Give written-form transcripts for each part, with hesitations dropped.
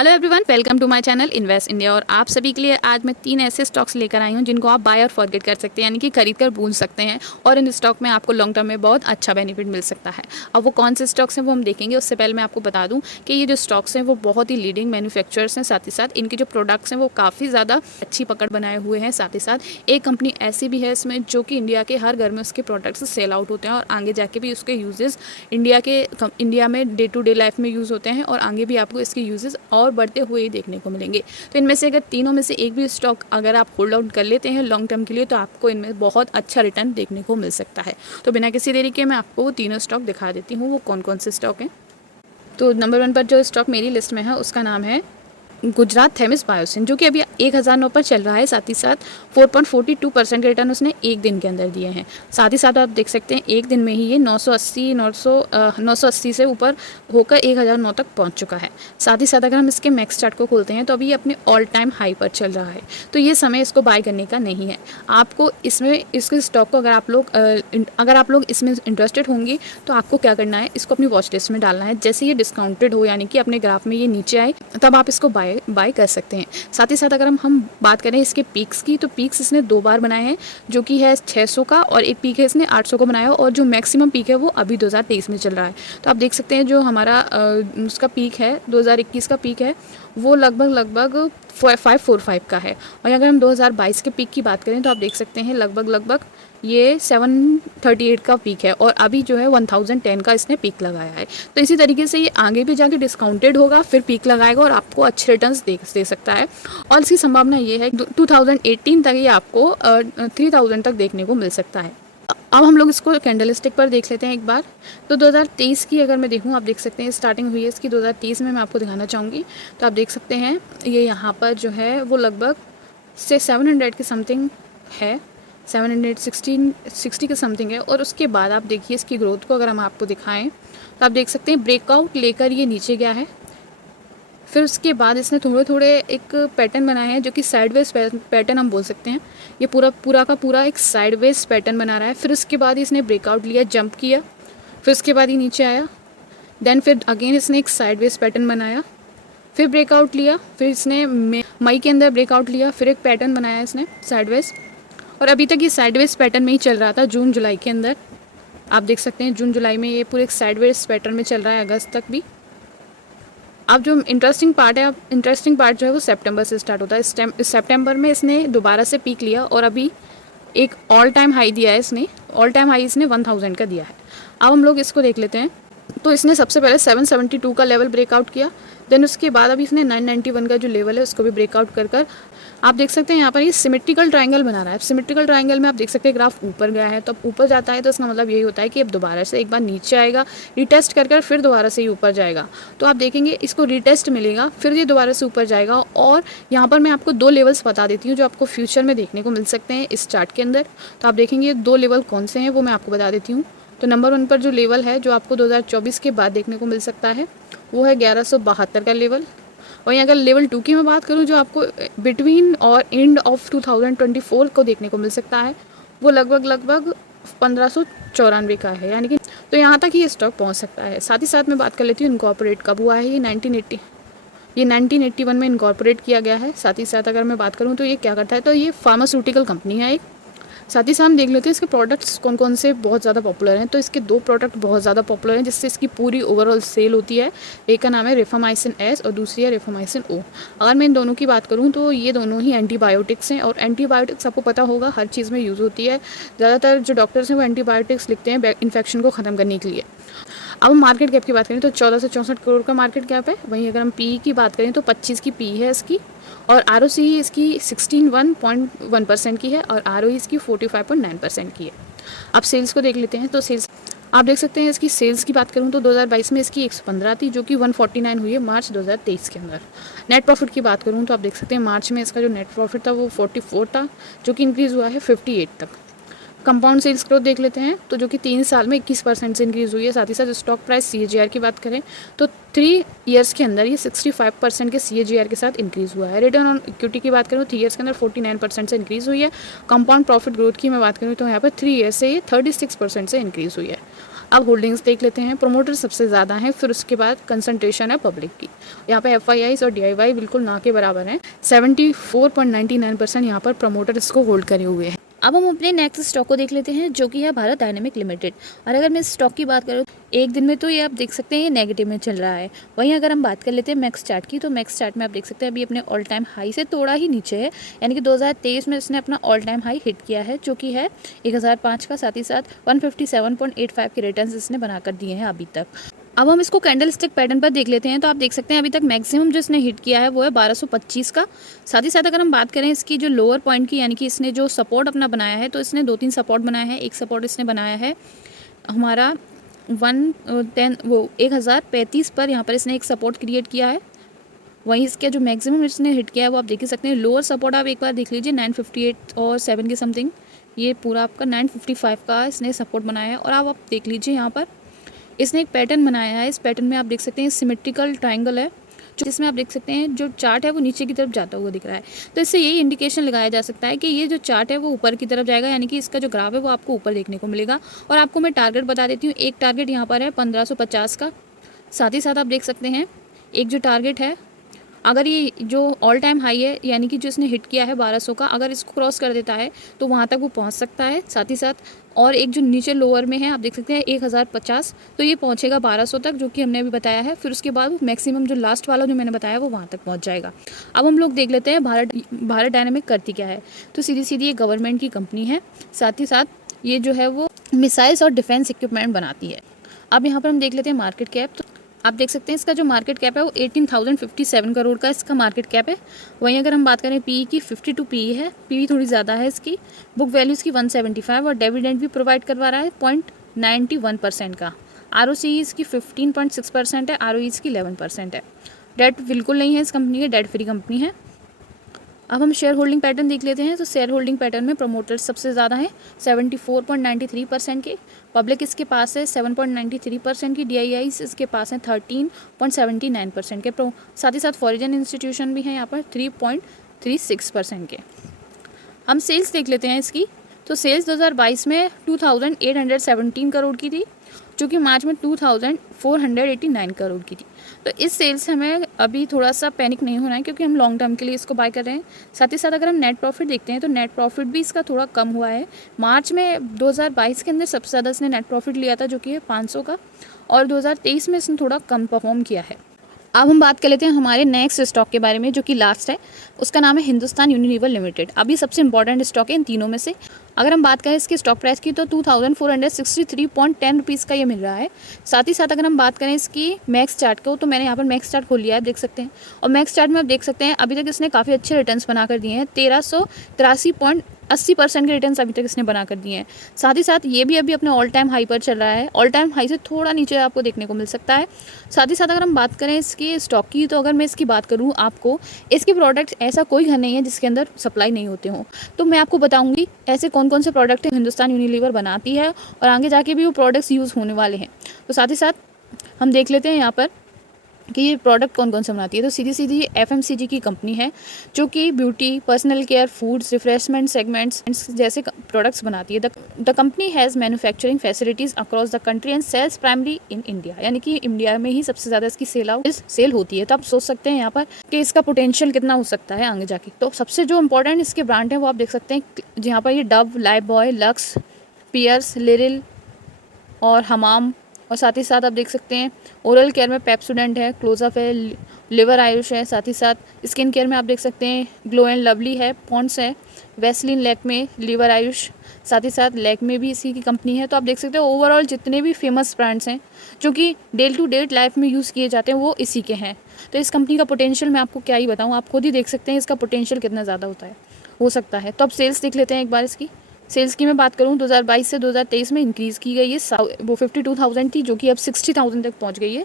Hello everyone, welcome to my channel invest India. और आप सभी के लिए आज मैं 3 ऐसे स्टॉक्स लेकर आई हूं जिनको आप बाय और फॉरगेट कर सकते हैं, यानी कि खरीद कर भूल सकते हैं और इन स्टॉक में आपको लॉन्ग टर्म में बहुत अच्छा बेनिफिट मिल सकता है। अब वो कौन से स्टॉक्स हैं वो हम देखेंगे। उससे पहले मैं आपको बता दूं कि ये जो स्टॉक्स हैं वो बहुत ही लीडिंग मैन्युफैक्चरर्स हैं, साथ ही साथ इनके जो प्रोडक्ट्स हैं वो काफ़ी ज़्यादा अच्छी पकड़ बनाए हुए हैं। साथ ही साथ एक कंपनी ऐसी भी है इसमें जो कि इंडिया के हर घर में उसके प्रोडक्ट्स सेल आउट होते हैं और आगे जाके भी उसके यूजेस इंडिया में डे टू डे लाइफ में यूज़ होते हैं और आगे भी आपको इसके यूजेस और बढ़ते हुए ही देखने को मिलेंगे। तो इनमें से अगर तीनों में से एक भी स्टॉक अगर आप होल्ड आउट कर लेते हैं लॉन्ग टर्म के लिए तो आपको इनमें बहुत अच्छा रिटर्न देखने को मिल सकता है। तो बिना किसी देरी के मैं आपको वो तीनों स्टॉक दिखा देती हूँ वो कौन कौन से स्टॉक हैं। तो नंबर 1 पर जो स्टॉक मेरी लिस्ट में है उसका नाम है गुजरात थेमिस बायोसिन, जो कि अभी 1009 पर चल रहा है। साथ ही साथ 4.42% के रिटर्न उसने एक दिन के अंदर दिए हैं। साथ ही साथ आप देख सकते हैं एक दिन में ही ये 980 से ऊपर होकर 1009 तक पहुंच चुका है। साथ ही साथ अगर हम इसके मैक्स चार्ट को खोलते हैं तो अभी ये अपने ऑल टाइम हाई पर चल रहा है। तो ये समय इसको बाय करने का नहीं है। आपको इसमें इसके स्टॉक को अगर आप लोग इसमें इंटरेस्टेड होंगे तो आपको क्या करना है, इसको अपनी वॉच लिस्ट में डालना है। जैसे ये डिस्काउंटेड हो, यानी कि अपने ग्राफ में ये नीचे आए, तब आप इसको बाय कर सकते हैं। साथ ही साथ अगर हम बात करें इसके पीक्स की, तो पीक्स इसने 2 बार बनाए हैं, जो कि है 600 का, और एक पीक है इसने 800 को बनाया, और जो मैक्सिमम पीक है वो अभी 2023 में चल रहा है। तो आप देख सकते हैं जो हमारा उसका पीक है 2021 का पीक है वो लगभग 545 का है। और अगर हम 2022 के पीक की बात करें तो आप देख सकते हैं लगभग ये 738 का पीक है, और अभी जो है 1010 का इसने पीक लगाया है। तो इसी तरीके से ये आगे भी जाके डिस्काउंटेड होगा, फिर पीक लगाएगा और आपको अच्छे रिटर्न्स दे सकता है। और इसकी संभावना ये है 2018 तक ये आपको 3000 तक देखने को मिल सकता है। अब हम लोग इसको कैंडल स्टिक पर देख लेते हैं एक बार। तो 2023 की अगर मैं देखूं, आप देख सकते हैं स्टार्टिंग हुई है इसकी 2023 में, मैं आपको दिखाना चाहूँगी। तो आप देख सकते हैं ये यहाँ पर जो है वो लगभग से 700 के समथिंग है, 760 के समथिंग है। और उसके बाद आप देखिए इसकी ग्रोथ को अगर हम आपको दिखाएं तो आप देख सकते हैं ब्रेकआउट लेकर ये नीचे गया है। फिर उसके बाद इसने थोड़े एक पैटर्न बनाया है जो कि साइडवेज पैटर्न हम बोल सकते हैं। ये पूरा का पूरा एक साइडवेज पैटर्न बना रहा है। फिर उसके बाद इसने ब्रेकआउट लिया, जंप किया, फिर उसके बाद ये नीचे आया, देन फिर अगेन इसने एक साइडवेज पैटर्न बनाया, फिर ब्रेकआउट लिया, फिर इसने मई के अंदर ब्रेकआउट लिया, फिर एक पैटर्न बनाया इसने साइडवेज, और अभी तक ये साइडवेज पैटर्न में ही चल रहा था जून जुलाई के अंदर। आप देख सकते हैं जून जुलाई में ये पूरे एक साइडवेज पैटर्न में चल रहा है, अगस्त तक भी। अब जो इंटरेस्टिंग पार्ट जो है वो सितंबर से स्टार्ट होता है। सितंबर में इसने दोबारा से पीक लिया और अभी एक ऑल टाइम हाई दिया है इसने। ऑल टाइम हाई इसने 1000 का दिया है। अब हम लोग इसको देख लेते हैं। तो इसने सबसे पहले 772 का लेवल ब्रेकआउट किया, देन उसके बाद अभी इसने 991 का जो लेवल है उसको भी ब्रेकआउट कर आप देख सकते हैं यहाँ पर ये सिमेट्रिकल ट्रायंगल बना रहा है। सिमेट्रिकल ट्रायंगल में आप देख सकते हैं ग्राफ ऊपर गया है, तो अब ऊपर जाता है तो इसका मतलब यही होता है कि अब दोबारा से एक बार नीचे आएगा, रिटेस्ट कर फिर दोबारा से ही ऊपर जाएगा। तो आप देखेंगे इसको रिटेस्ट मिलेगा, फिर ये दोबारा से ऊपर जाएगा। और यहाँ पर मैं आपको 2 लेवल्स बता देती हूँ जो आपको फ्यूचर में देखने को मिल सकते हैं इस चार्ट के अंदर। तो आप देखेंगे 2 लेवल कौन से हैं वो मैं आपको बता देती हूँ। तो नंबर 1 पर जो लेवल है जो आपको 2024 के बाद देखने को मिल सकता है वो है 1172 का लेवल। और अगर लेवल 2 की मैं बात करूँ जो आपको बिटवीन और एंड ऑफ 2024 को देखने को मिल सकता है वो लगभग 1594 का है, यानी कि तो यहाँ तक ही ये स्टॉक पहुँच सकता है। साथ ही साथ मैं बात कर लेती हूँ इनकॉर्पोरेट कब हुआ है। ये 1981 में इनकॉर्पोरेट किया गया है। साथ ही साथ अगर मैं बात करूँ तो ये क्या करता है, तो ये फार्मास्यूटिकल कंपनी है एक। साथ ही साथ हम देख लेते हैं इसके प्रोडक्ट्स कौन कौन से बहुत ज़्यादा पॉपुलर हैं। तो इसके 2 प्रोडक्ट बहुत ज़्यादा पॉपुलर हैं जिससे इसकी पूरी ओवरऑल सेल होती है। एक का नाम है रिफामाइसिन एस और दूसरी है रिफामाइसिन ओ। अगर मैं इन दोनों की बात करूं तो ये दोनों ही एंटीबायोटिक्स हैं, और एंटीबायोटिक्स आपको पता होगा हर चीज़ में यूज़ होती है। ज़्यादातर जो डॉक्टर्स हैं वो एंटीबायोटिक्स लिखते हैं इन्फेक्शन को ख़त्म करने के लिए। अब हम मार्केट कैप की बात करें तो 14 से 64 करोड़ का मार्केट कैप है। वहीं अगर हम पी की बात करें तो 25 की पी है इसकी, और ROC इसकी 16.1% की है, और ROE इसकी 45.9% की है। अब सेल्स को देख लेते हैं। तो सेल्स आप देख सकते हैं इसकी सेल्स की बात करूं तो 2022 में इसकी 115 थी जो कि 149 हुई है मार्च 2023 के अंदर। नेट प्रॉफिट की बात करूं तो आप देख सकते हैं मार्च में इसका जो नेट प्रॉफिट था वो 44 था जो कि इंक्रीज़ हुआ है 58 तक। कंपाउंड सेल्स ग्रोथ देख लेते हैं तो जो कि 3 साल में 21% से इंक्रीज़ हुई है। साथ ही साथ स्टॉक प्राइस CAGR की बात करें तो 3 ईयर्स के अंदर ये 65% के CAGR के साथ इंक्रीज़ हुआ है। रिटर्न ऑन इक्विटी की बात करें तो 3 ईयर्स के अंदर 49% से इंक्रीज़ हुई है। कंपाउंड प्रॉफिट ग्रोथ की मैं बात करूँ तो यहाँ पर 3 ईयर्स से ये 36% से इंक्रीज़ हुई है। अब होल्डिंग्स देख लेते हैं। प्रोमोटर सबसे ज़्यादा हैं, फिर उसके बाद कंसंट्रेशन है पब्लिक की। यहाँ पे FIIs और DIY बिल्कुल ना के बराबर हैं। 74.99% यहाँ पर प्रमोटर इसको होल्ड करे हुए हैं। अब हम अपने नेक्स्ट स्टॉक को देख लेते हैं, जो कि है भारत डायनेमिक लिमिटेड। और अगर मैं इस स्टॉक की बात करूँ, एक दिन में तो ये आप देख सकते हैं ये नेगेटिव में चल रहा है। वहीं अगर हम बात कर लेते हैं मैक्स चार्ट की, तो मैक्स चार्ट में आप देख सकते हैं अभी अपने ऑल टाइम हाई से थोड़ा ही नीचे है, यानी कि 2023 में इसने अपना ऑल टाइम हाई हिट किया है, जो कि है 1005 का। साथ ही साथ 157.85 के रिटर्न्स इसने बनाकर दिए हैं अभी तक। अब हम इसको कैंडल स्टिक पैटर्न पर देख लेते हैं, तो आप देख सकते हैं अभी तक मैक्सिमम जो इसने हिट किया है वो है 1225 का। साथ ही साथ अगर हम बात करें इसकी जो लोअर पॉइंट की, यानी कि इसने जो सपोर्ट अपना बनाया है, तो इसने 2-3 सपोर्ट बनाया है। एक सपोर्ट इसने बनाया है हमारा 1035 पर, यहाँ पर इसने एक सपोर्ट क्रिएट किया है। वहीं इसका जो मैक्सिमम इसने हिट किया है वो आप देख ही सकते हैं। लोअर सपोर्ट आप एक बार देख लीजिए 958 और 7 के समथिंग, ये पूरा आपका 955 का इसने सपोर्ट बनाया है। और आप देख लीजिए यहाँ पर इसने एक पैटर्न बनाया है। इस पैटर्न में आप देख सकते हैं सिमेट्रिकल ट्रायंगल है, जिसमें आप देख सकते हैं जो चार्ट है वो नीचे की तरफ जाता हुआ दिख रहा है। तो इससे यही इंडिकेशन लगाया जा सकता है कि ये जो चार्ट है वो ऊपर की तरफ जाएगा, यानी कि इसका जो ग्राफ है वो आपको ऊपर देखने को मिलेगा। और आपको मैं टारगेट बता देती हूँ, एक टारगेट यहाँ पर है 1550 का। साथ ही साथ आप देख सकते हैं एक जो टारगेट है, अगर ये जो ऑल टाइम हाई है, यानी कि जो इसने हिट किया है 1200 का, अगर इसको क्रॉस कर देता है तो वहाँ तक वो पहुँच सकता है। साथ ही साथ और एक जो नीचे लोअर में है आप देख सकते हैं 1050, तो ये पहुँचेगा 1200 तक, जो कि हमने अभी बताया है। फिर उसके बाद मैक्सिमम जो लास्ट वाला जो मैंने बताया वो वहाँ तक पहुँच जाएगा। अब हम लोग देख लेते हैं भारत डायनेमिक करती क्या है। तो सीधी सीधी ये गवर्नमेंट की कंपनी है, साथ ही साथ ये जो है वो मिसाइल्स और डिफेंस इक्विपमेंट बनाती है। अब यहाँ पर हम देख लेते हैं मार्केट कैप। तो आप देख सकते हैं इसका जो मार्केट कैप है वो 18,057 करोड़ का इसका मार्केट कैप है। वहीं अगर हम बात करें PE की, 52 PE है, PE थोड़ी ज़्यादा है इसकी। बुक वैल्यू इसकी 175 और डिविडेंड भी प्रोवाइड करवा रहा है 0.91% का। ROCE इसकी 15.6% है, ROE इसकी 11% है। डेट बिल्कुल नहीं है इस कंपनी की, डेट फ्री कंपनी है। अब हम शेयर होल्डिंग पैटर्न देख लेते हैं। तो शेयर होल्डिंग पैटर्न में प्रमोटर्स सबसे ज़्यादा हैं 74.93% के, पब्लिक इसके पास है 7.93% की, DIIs इसके पास हैं 13.79% के, साथ ही साथ फॉरेन इंस्टीट्यूशन भी हैं यहाँ पर 3.36% के। हम सेल्स देख लेते हैं इसकी। तो सेल्स 2022 में 2817 करोड़ की थी, जो कि मार्च में 2489 करोड़ की थी। तो इस सेल्स से हमें अभी थोड़ा सा पैनिक नहीं होना है, क्योंकि हम लॉन्ग टर्म के लिए इसको बाय कर रहे हैं। साथ ही साथ अगर हम नेट प्रॉफिट देखते हैं तो नेट प्रॉफिट भी इसका थोड़ा कम हुआ है। मार्च में 2022 के अंदर सबसे ज़्यादा इसने नेट प्रॉफिट लिया था, जो कि है 500 का, और 2023 में इसने थोड़ा कम परफॉर्म किया है। अब हम बात कर लेते हैं हमारे नेक्स्ट स्टॉक के बारे में, जो कि लास्ट है। उसका नाम है हिंदुस्तान यूनिलीवर लिमिटेड। अभी सबसे इंपॉर्टेंट स्टॉक है इन तीनों में से। अगर हम बात करें इसकी स्टॉक प्राइस की, तो 2463.10 रुपीज़ का ये मिल रहा है। साथ ही साथ अगर हम बात करें इसकी मैक्स चार्ट को, तो मैंने यहाँ पर मैक्स चार्ट खोल लिया है, देख सकते हैं। और मैक्स चार्ट में आप देख सकते हैं अभी तक इसने काफ़ी अच्छे रिटर्न्स बनाकर दिए हैं। 1383.80% के रिटर्न्स अभी तक इसने बनाकर दिए हैं। साथ ही साथ ये भी अभी अपने ऑल टाइम हाई पर चल रहा है, ऑल टाइम हाई से थोड़ा नीचे आपको देखने को मिल सकता है। साथ ही साथ अगर हम बात करें इसकी स्टॉक की, तो अगर मैं इसकी बात करूँ आपको, इसके प्रोडक्ट्स ऐसा कोई घर नहीं है जिसके अंदर सप्लाई नहीं होते हों। तो मैं आपको बताऊंगी ऐसे कौन कौन से प्रोडक्ट हिंदुस्तान यूनिलीवर बनाती है, और आगे जाके भी वो प्रोडक्ट्स यूज़ होने वाले हैं। तो साथ ही साथ हम देख लेते हैं यहाँ पर कि ये प्रोडक्ट कौन कौन से बनाती है। तो सीधी सीधी FMCG की कंपनी है, जो कि beauty, personal care, foods, refreshment segments जैसे प्रोडक्ट्स बनाती है। The company has manufacturing facilities across the country and sales primary in India, यानी कि इंडिया में ही सबसे ज़्यादा इसकी सेल होती है। तो आप सोच सकते हैं यहाँ पर कि इसका पोटेंशियल कितना हो सकता है आगे जाके। तो सबसे जो इंपॉर्टेंट इसके ब्रांड है वो आप देख सकते हैं, जहाँ पर ये Dove, Lifebuoy, Lux, Pears, Liril और हमाम, और साथ ही साथ आप देख सकते हैं ओरल केयर में पेप्सोडेंट है, क्लोजअप है, लिवर आयुष है। साथ ही साथ स्किन केयर में आप देख सकते हैं ग्लो एंड लवली है, पॉन्ड्स है, वैसलिन, लैक्मे, लिवर आयुष, साथ ही साथ लैक्मे भी इसी की कंपनी है। तो आप देख सकते हैं ओवरऑल जितने भी फेमस ब्रांड्स हैं जो कि डे टू डे लाइफ में यूज़ किए जाते हैं वो इसी के हैं। तो इस कंपनी का पोटेंशियल मैं आपको क्या ही बताऊँ, आप खुद ही देख सकते हैं इसका पोटेंशियल कितना ज़्यादा हो सकता है। तो अब सेल्स देख लेते हैं एक बार इसकी। सेल्स की मैं बात करूँ 2022 से 2023 में इंक्रीज़ की गई है, वो 52,000 थी, जो कि अब 60,000 तक पहुंच गई है।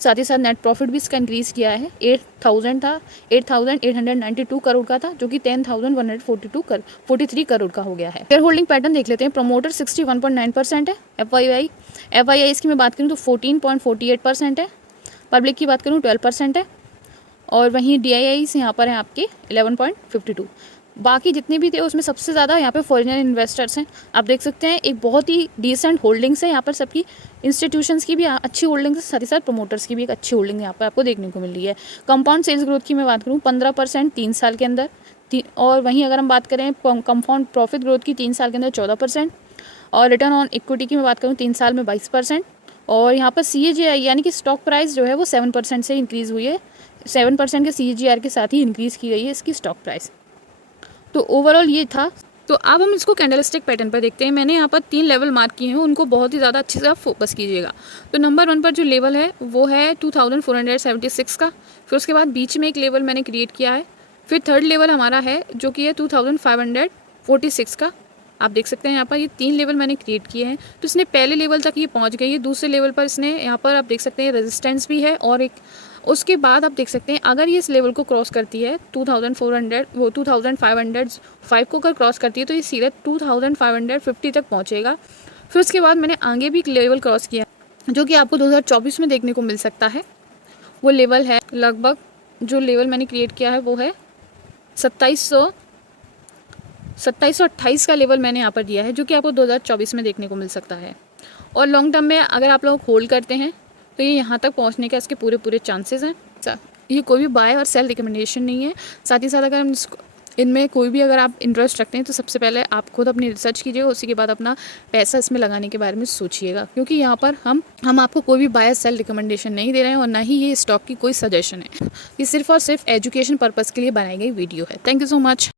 साथ ही साथ नेट प्रॉफिट भी इसका इंक्रीज़ किया है, 8,000 था, 8,892 करोड़ का था, जो कि 10,143 करोड़ का हो गया है। शेयर होल्डिंग पैटर्न देख लेते हैं। प्रमोटर 61.9% है, FII इसकी मैं बात करूँ तो 14.48% है, पब्लिक की बात करूँ 12% है, और वहीं DIIs यहाँ पर हैं आपके 11.52। बाकी जितने भी थे उसमें सबसे ज़्यादा यहाँ पे फॉरेनर इन्वेस्टर्स हैं। आप देख सकते हैं एक बहुत ही डिसेंट होल्डिंग्स है यहाँ पर, सबकी इंस्टीट्यूशंस की भी अच्छी होल्डिंग्स है, साथ ही साथ प्रमोटर्स की भी एक अच्छी होल्डिंग यहाँ पर आपको देखने को मिल रही है। कंपाउंड सेल्स ग्रोथ की मैं बात करूँ 15% 3 साल के अंदर, और वहीं अगर हम बात करें कंपाउंड प्रॉफिट ग्रोथ की 3 साल के अंदर 14%, और रिटर्न ऑन इक्विटी की मैं बात करूँ 3 साल में 22%, और यहाँ पर CAGR यानी कि स्टॉक प्राइस जो है वो 7% से इंक्रीज़ हुई है, 7% के CAGR के साथ ही इंक्रीज़ की गई है इसकी स्टॉक प्राइस। तो ओवरऑल ये था। तो अब हम इसको कैंडलस्टिक पैटर्न पर देखते हैं। मैंने यहाँ पर 3 लेवल मार्क किए हैं, उनको बहुत ही ज़्यादा अच्छे से आप फोकस कीजिएगा। तो नंबर 1 पर जो लेवल है वो है 2476 का, फिर उसके बाद बीच में एक लेवल मैंने क्रिएट किया है, फिर थर्ड लेवल हमारा है जो कि है 2546 का। आप देख सकते हैं यहाँ पर ये 3 लेवल मैंने क्रिएट किए हैं। तो इसने पहले लेवल तक ये पहुँच गई है, दूसरे लेवल पर इसने यहाँ पर आप देख सकते हैं रेजिस्टेंस भी है, और एक उसके बाद आप देख सकते हैं अगर ये इस लेवल को क्रॉस करती है 2505 को अगर क्रॉस करती है तो ये सीधे 2550 तक पहुंचेगा। फिर उसके बाद मैंने आगे भी एक लेवल क्रॉस किया जो कि आपको 2024 में देखने को मिल सकता है। वो लेवल है लगभग, जो लेवल मैंने क्रिएट किया है वो है 2728 का लेवल मैंने यहाँ पर दिया है, जो कि आपको 2024 में देखने को मिल सकता है। और लॉन्ग टर्म में अगर आप लोग होल्ड करते हैं तो ये यहाँ तक पहुँचने के इसके पूरे चांसेस हैं। ये कोई भी बाय और सेल रिकमेंडेशन नहीं है। साथ ही साथ अगर हम इनमें कोई भी अगर आप इंटरेस्ट रखते हैं तो सबसे पहले आप खुद अपनी रिसर्च कीजिएगा, उसी के बाद अपना पैसा इसमें लगाने के बारे में सोचिएगा, क्योंकि यहाँ पर हम आपको कोई भी बाय सेल रिकमेंडेशन नहीं दे रहे हैं और ना ही ये स्टॉक की कोई सजेशन है। ये सिर्फ और सिर्फ एजुकेशन पर्पज़ के लिए बनाई गई वीडियो है। Thank you so much.